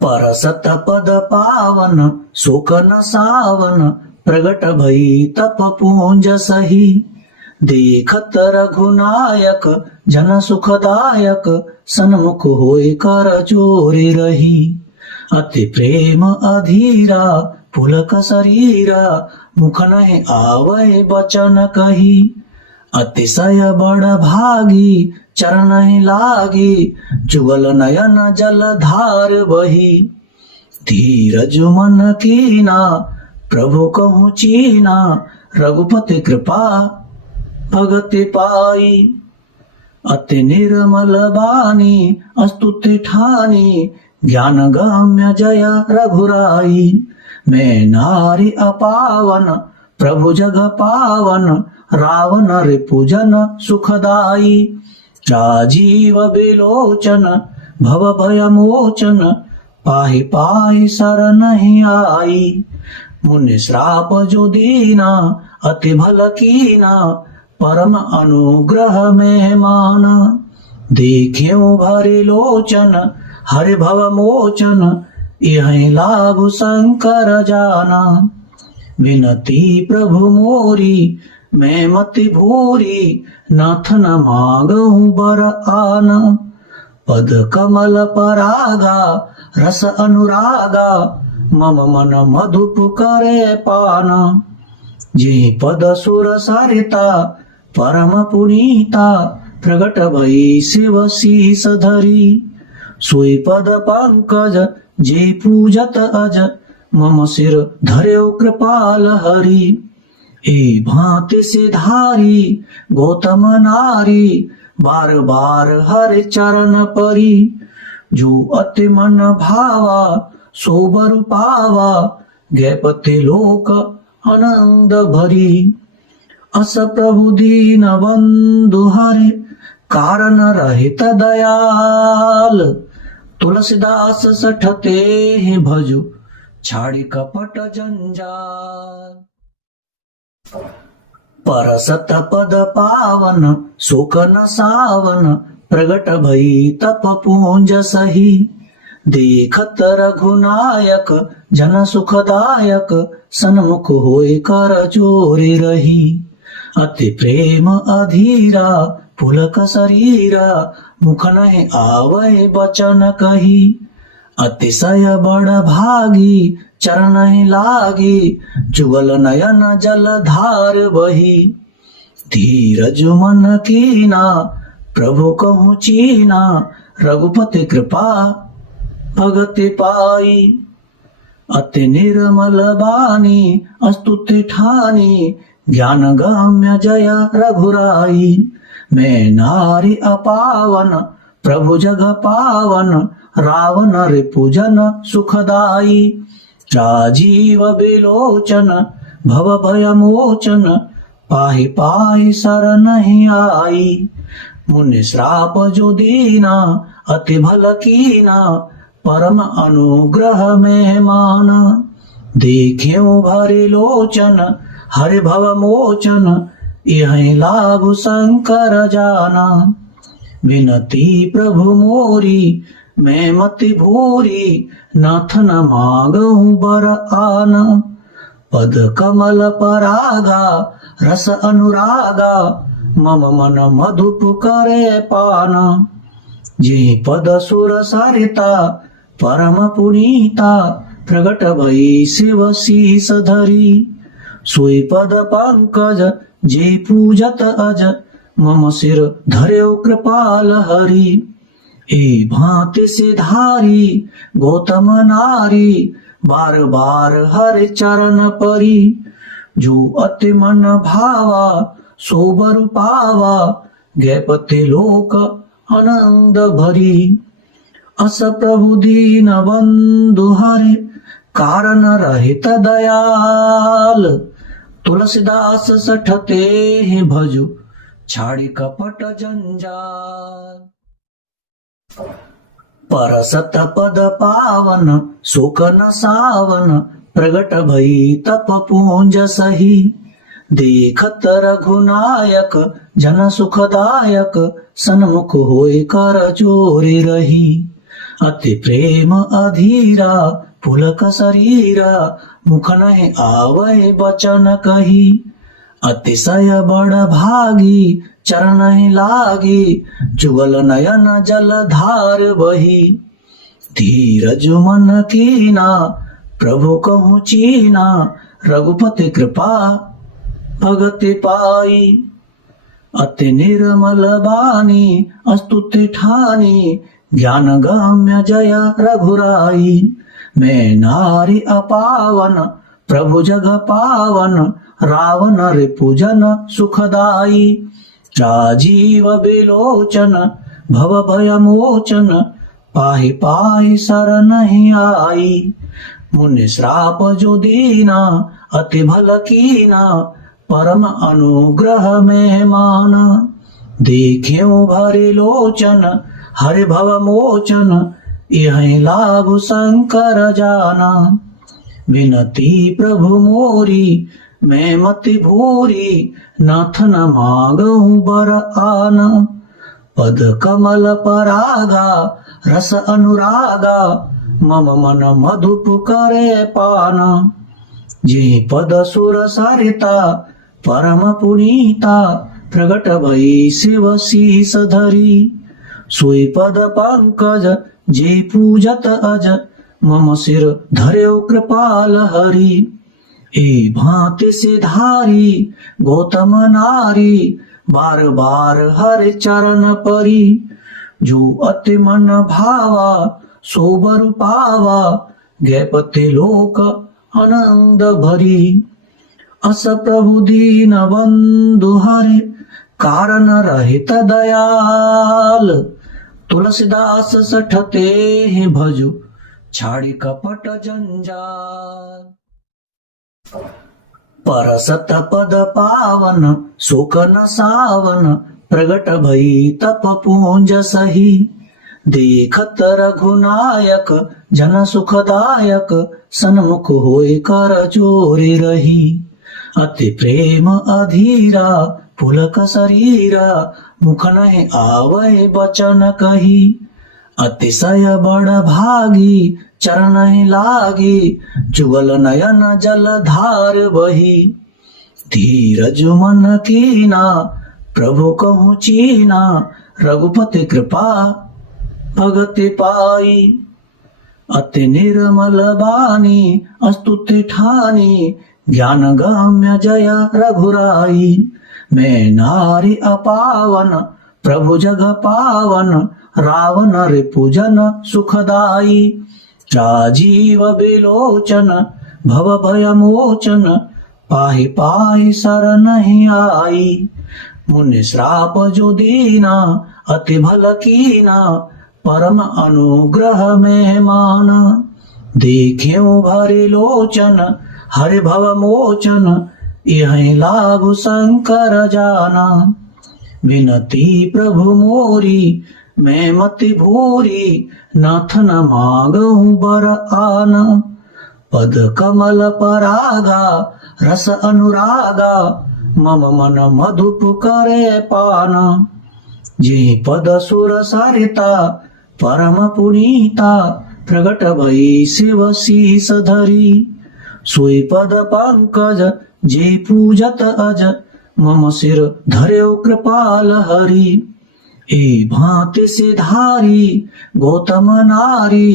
परसत पद पावन सुख न सावन प्रगट भई तप पूंज सही। देखत रघुनायक जन सुखदायक सन्मुख होय कर जोरी रही। अति प्रेम अधीरा पुलक शरीरा मुख नहीं आवै बचन कही। अतिशय बड़ भागी चरण लागी जुगल नयन जल धार बही। धीरज मन कीना प्रभु कहूँ चीना रघुपति कृपा भगति पाई। अति निर्मल बानी अस्तुति ठानी ज्ञान गम्य जय रघुराई। मैं नारी अपावन प्रभु जग पावन रावण रिपुजन सुखदाई। राजीव बिलोचन भव भय मोचन पाहि पाहि शरण ही आई। मुनि श्राप जो दीना अति भल कीना परम अनुग्रह में माना। देखियो भरि लोचन हरि भव मोचन यही लाभ शंकर जाना। विनती प्रभु मोरी मैं मति भूरी नाथ न मांगहूँ बर आना। पद कमल परागा रस अनुरागा मम मन मधुप करे पाना। जे पद सुर सरिता परम पुनीता प्रगट भई शिव शीस धरी। सोई पद पंकज जे पूजत अज मम सिर धर्यो कृपाल हरि। ए भांति सिधारी गौतम नारी बार बार हर चरण परी। जो अति मन भावा सोबर पावा गैपति लोक आनंद भरी। अस प्रभु दीन बंधु हरे कारण रहित दयाल। तुलसीदास सठते भजु छाड़ी कपट जंजाल। परसत पद पावन सुख न सावन प्रगट भई तप पूंज सही। देखत रघुनायक जन सुखदायक सन्मुख होय कर जोरी रही। अति प्रेम अधीरा पुलक शरीरा मुख नहीं आवै बचन कही। अतिशय बड़ भागी चरण लागी जुगल नयन जल धार बही। धीरज मन कीना प्रभु कहूँ चीना रघुपति कृपा भगति पाई। अति निर्मल बानी अस्तुति ठानी ज्ञान गम्य जय रघुराई। मैं नारी अपावन प्रभु जग पावन रावण रिपुजन सुखदाई। राजीव बिलोचन भव भय मोचन पाहि पाहि शरण ही आई। मुनि श्राप जो दीना अति भल कीना परम अनुग्रह में माना। देखियो भरि लोचन हरि भव मोचन यही लाभ शंकर जाना। विनती प्रभु मोरी मैं मति भूरी नाथ न मांगहूँ बर आना। पद कमल परागा रस अनुरागा मम मन मधुप करे पाना। जे पद सुर सरिता परम पुनीता प्रगट भई शिव शीस धरी। सोई पद पंकज जे पूजत अज मम सिर धर्यो कृपाल हरि। ए भांति सिधारी गौतम नारी बार बार हर चरण परी। जो अति मन भावा सोबर पावा गैपति लोक आनंद भरी। अस प्रभु दीन बंधु हरे कारण रहित दयाल। तुलसीदास सठते भजु छाड़ी कपट जंजाल। परसत पद पावन सुख न सावन प्रगट भई तप पूंज सही। देखत रघुनायक जन सुखदायक सन्मुख होय कर जोरी रही। अति प्रेम अधीरा पुलक शरीरा मुख नहीं आवै बचन कही अतिशय बड़ भागी चरण ही लागी जुगल नयन जल धार बही धीरज मन कीना प्रभु कहूँ चीना रघुपति कृपा भगति पाई अति निर्मल बानी अस्तुति ठानी ज्ञान गम्य जय रघुराई मैं नारी अपावन प्रभु जग पावन रावण रिपुजन सुखदाई राजीव बिलोचन भव भय मोचन पाहि पाहि शरण ही आई मुनि श्राप जो दीना अति भल कीना परम अनुग्रह में माना देखियो भरि लोचन हरि भव मोचन यही लाभ शंकर जाना विनती प्रभु मोरी मैं मति भूरी नाथ न मांगहु बर आना पद कमल परागा रस अनुरागा मम मन मधुप करे पाना जी पद सुर सरिता परम पुनीता प्रगट भई शिव शीस धरी सोई पद पंकज जे पूजत अज मम सिर धर्यो कृपाल हरि ए भांति सिधारी गौतम नारी बार बार हर चरण परी जो अति मन भावा सोबर पावा गैपति लोक आनंद भरी अस प्रभु दीन बंधु हरि कारण रहित दयाल तुलसीदास सठते हैं भजु छाड़ी कपट जंजाल परसत पद पावन शोक न सावन प्रगट भई तप पूंज सही देखत रघुनायक जन सुखदायक सन्मुख होय कर जोरी रही अति प्रेम अधीरा पुलक शरीरा मुख नहीं आवै बचन कही अतिशय बड़ भागी चरण ही लागी जुगल नयन जल धार बही धीरज मन कीना प्रभु कहूँ चीना रघुपति कृपा भगति पाई अति निर्मल बानी अस्तुति ठानी ज्ञान गम्य जय रघुराई मैं नारी अपावन प्रभु जग पावन रावण रिपुजन सुखदाई राजीव बिलोचन भव भय मोचन पाहि पाहि शरण ही आई मुनि श्राप जो दीना अति भल कीना परम अनुग्रह में माना देखियो भरि लोचन हरि भव मोचन यही लाभ शंकर जाना विनती प्रभु मोरी मैं मति भूरी नाथ न मांगहु बर आना पद कमल परागा रस अनुरागा मम मन मधुप करे पाना जी पद सुर सरिता परम पुनीता प्रगट भई शिव शीस धरी सोई पद पंकज जे पूजत अज मम सिर धर्यो कृपाल हरि ए भांति सिधारी गौतम नारी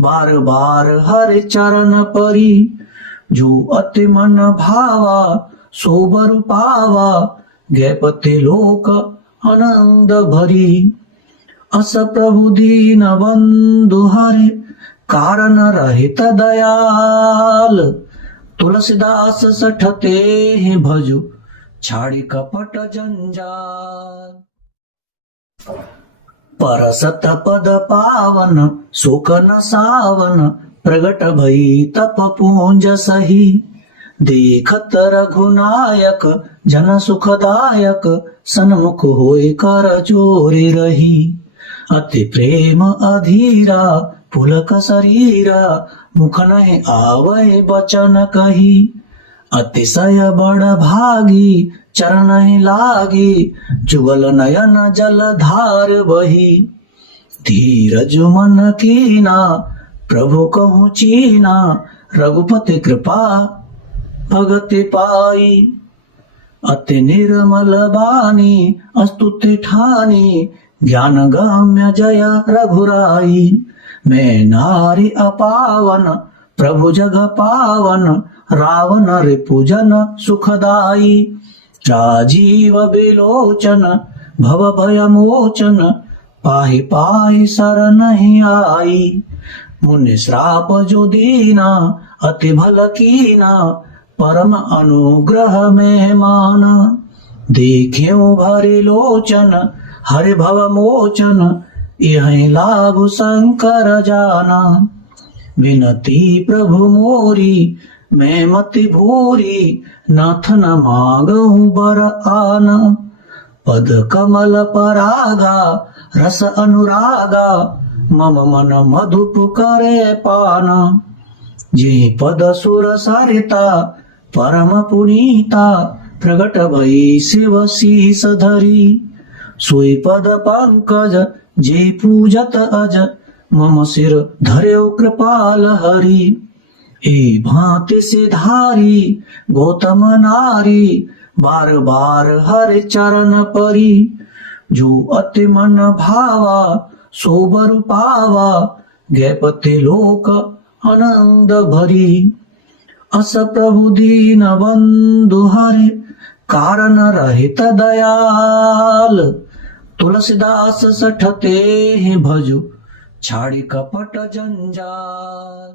बार बार हर चरण परी जो अति मन भावा सोबर पावा गैपति लोक आनंद भरी अस प्रभु दीन बंधु हरि कारण रहित दयाल तुलसीदास सठते हैं भजु छाड़ी कपट जंजाल परसत पद पावन शोक न सावन प्रगट भई तप पूंज सही देखत रघुनायक जन सुखदायक सन्मुख होय कर जोरी रही अति प्रेम अधीरा पुलक शरीरा मुख नहीं आवै बचन कही अतिशय बड़ भागी चरण ही लागी जुगल नयन जल धार बही धीरज मन कीना प्रभु कहूँ चीना, रघुपति कृपा भगति पाई। अति निर्मल बानी अस्तुति ठानी, ज्ञान गम्य जय रघुराई। मैं नारी अपावन प्रभु जग पावन, रावण रिपुजन सुखदाई। राजीव बिलोचन भव भय मोचन, पाहि पाहि शरणहि आई। मुनि श्राप जो दीना अति भल कीना, परम अनुग्रह में माना। देख्यो भरि लोचन हरि भव मोचन, यही लाभ शंकर जाना। विनती प्रभु मोरी मैं मति भूरी, नाथ न मांगहूँ बर आना। पद कमल परागा रस अनुरागा, मम मन मधुप करे पाना। जे पद सुर सरिता परम पुनीता, प्रगट भई शिव शीस धरी। सोई पद पंकज जे पूजत अज, मम सिर धर्यो कृपाल हरि। ए भांति सिधारी गौतम नारी, बार बार हर चरण परी। जो अति मन भावा सो बर पावा, गैपति लोक आनंद भरी। अस प्रभु दीन बंधु हरे, कारण रहित दयाल। तुलसीदास सठते हैं भजु, छाड़ी कपट जंजाल।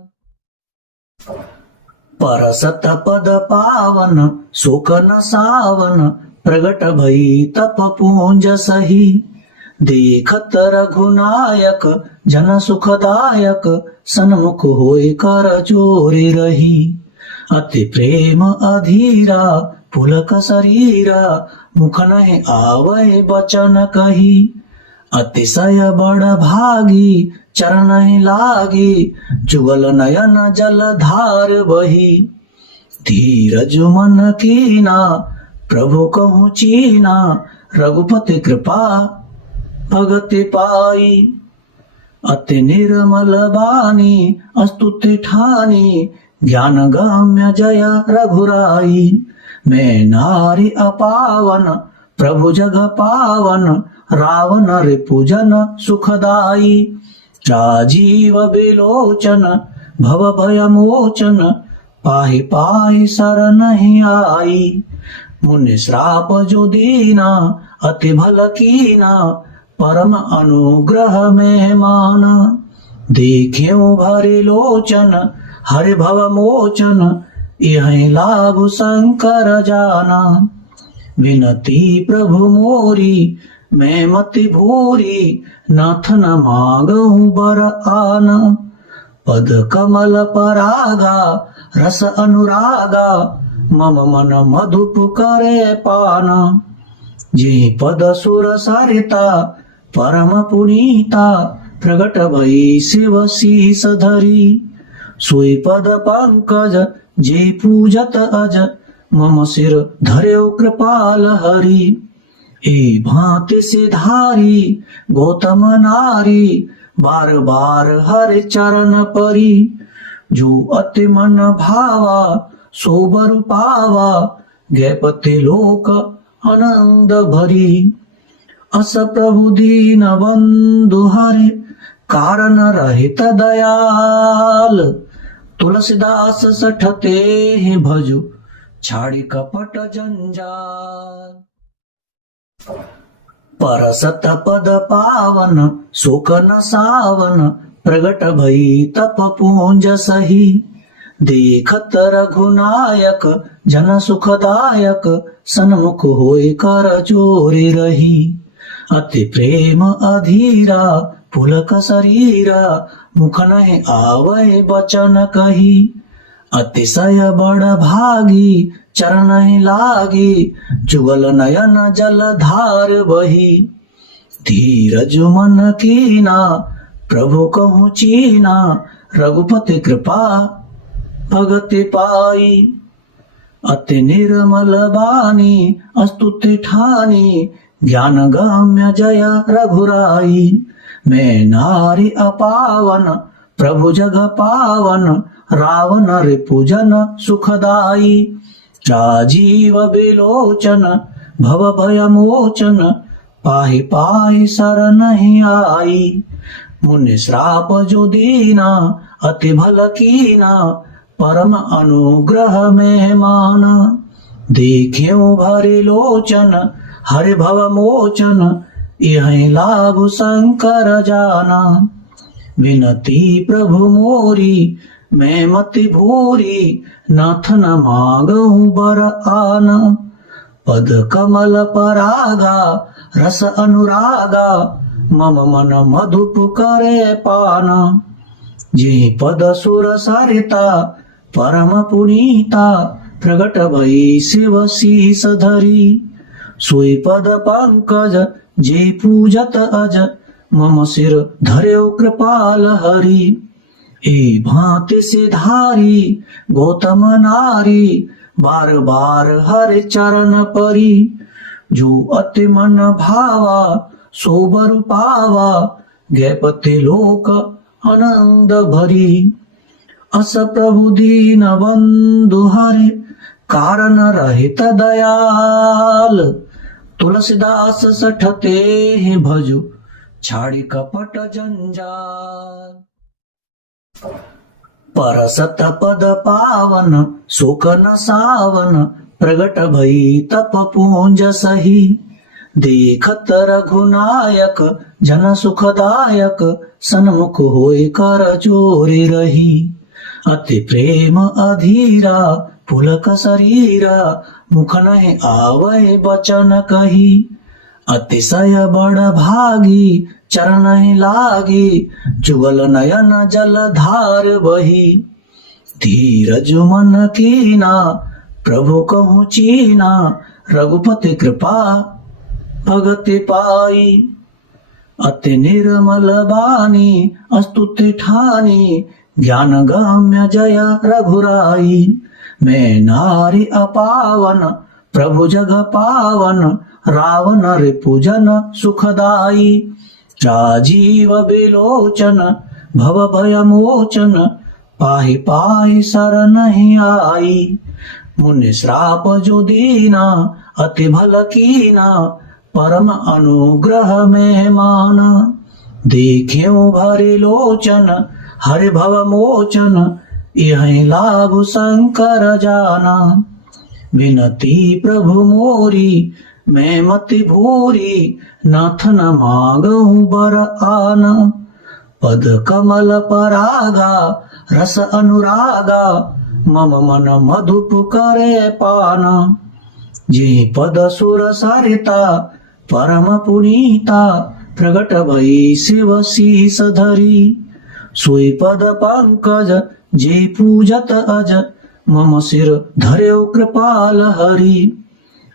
परसत पद पावन सुख न सावन, प्रगट भई तप पूंज सही। देखत रघुनायक जन सुखदायक, सन्मुख होय कर जोरी रही। अति प्रेम अधीरा पुलक शरीरा, मुख नहीं आवै बचन कही। अतिशय बड़ भागी चरण लागी, जुगल नयन जल धार बही। धीरज मन कीना प्रभु कहूँ चीना, रघुपति कृपा भगति पाई। अति निर्मल बानी अस्तुति ठानी, ज्ञान गम्य जय रघुराई। मैं नारी अपावन प्रभु जग पावन, रावण रिपुजन सुखदाई। राजीव बिलोचन भव भय मोचन, पाहि पाहि शरणहि आई। मुनि श्राप जो दीना अति भल कीना, परम अनुग्रह में माना। देख्यो भरि लोचन हरि भव मोचन, यही लाभ शंकर जाना। विनती प्रभु मोरी मैं मति भूरी, नाथ न मांगहूँ बर आना। पद कमल परागा रस अनुरागा, मम मन मधुप करे पाना। जे पद सुर सरिता परम पुनीता, प्रगट भई शिव शीस धरी। सोई पद पंकज जे पूजत अज, मम सिर धर्यो कृपाल हरि। ए भांति सिधारी गौतम नारी, बार बार हर चरण परी। जो अति मन भावा सो बर पावा, गैपति लोक आनंद भरी। अस प्रभु दीन बंधु हरे, कारण रहित दयाल। तुलसीदास सठते हैं भजु, छाड़ी कपट जंजाल। परसत पद पावन सुख न सावन, प्रगट भई तप पूंज सही। देखत रघुनायक जन सुखदायक, सन्मुख होय कर जोरी रही। अति प्रेम अधीरा पुलक शरीरा, मुख नहीं आवै बचन कही। अतिशय बड़ भागी चरण लागी, जुगल नयन जल धार बही। धीरज मन कीना प्रभु कहूँ चीना, रघुपति कृपा भगति पाई। अति निर्मल बानी अस्तुति ठानी, ज्ञान गम्य जय रघुराई। मैं नारी अपावन प्रभु जग पावन रावण रिपुजन सुखदाई राजीव विलोचन भव भय मोचन पाहि पाहि शरण ही आई मुनि श्राप जो दीना अति भल कीना परम अनुग्रह में माना देखियो भरि लोचन हरि भव मोचन यही लाभ शंकर जाना विनती प्रभु मोरी मैं मति भूरी नाथ न मांगहु बर आना पद कमल परागा रस अनुरागा मम मन मधुप करे पाना जे पद सुर सरिता परम पुनीता प्रगट भई शिव शीस धरी सोई पद पंकज जे पूजत अज मम सिर धर्यो कृपाल हरि ए भांति सिधारी गौतम नारी बार बार हर चरण परी जो अति मन भावा सोबर पावा गैपति लोक आनंद भरी अस प्रभु दीन बंधु हरि कारण रहित दयाल तुलसीदास सठते भजु छाड़ी कपट जंजाल परसत पद पावन शोक न सावन प्रगट भई तप पूंज सही देखत रघुनायक जन सुखदायक सन्मुख होय कर जोरी रही अति प्रेम अधीरा पुलक शरीरा मुख नहीं आवै बचन कही अतिशय बड़ भागी चरण नहीं लागी जुगल नयन जल धार बही धीरज मन कीना प्रभु कहु चीना रघुपति कृपा भगति पाई अति निर्मल बानी अस्तुति ठानी ज्ञान गम्य जय रघुराई मैं नारी अपावन प्रभु जग पावन रावण रिपुजन सुखदाई राजीव विलोचन भव भय मोचन पाहि पाहि शरण ही आई मुनि श्राप जो दीना अति भल कीना परम अनुग्रह में माना देखियो भरि लोचन हरि भव मोचन यही लाभ शंकर जाना विनती प्रभु मोरी मैं मति भूरी नाथ न मांगहु बर आना पद कमल परागा रस अनुरागा मम मन मधुप करे पाना जे पद सुर सरिता परम पुनीता प्रगट भई शिव शीस धरी सोई पद पंकज जे पूजत अज मम सिर धर्यो कृपाल हरि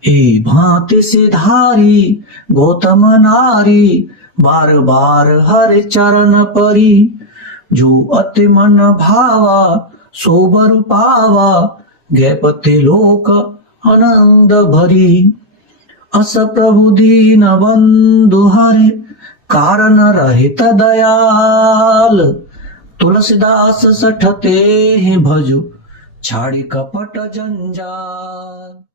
ए भांति सिधारी गौतम नारी बार बार हर चरण परी जो अति मन भावा सोबर पावा गैपति लोक आनंद भरी अस प्रभु दीन बंधु हरि कारण रहित दयाल तुलसीदास सठते भजु छाड़ी कपट जंजाल।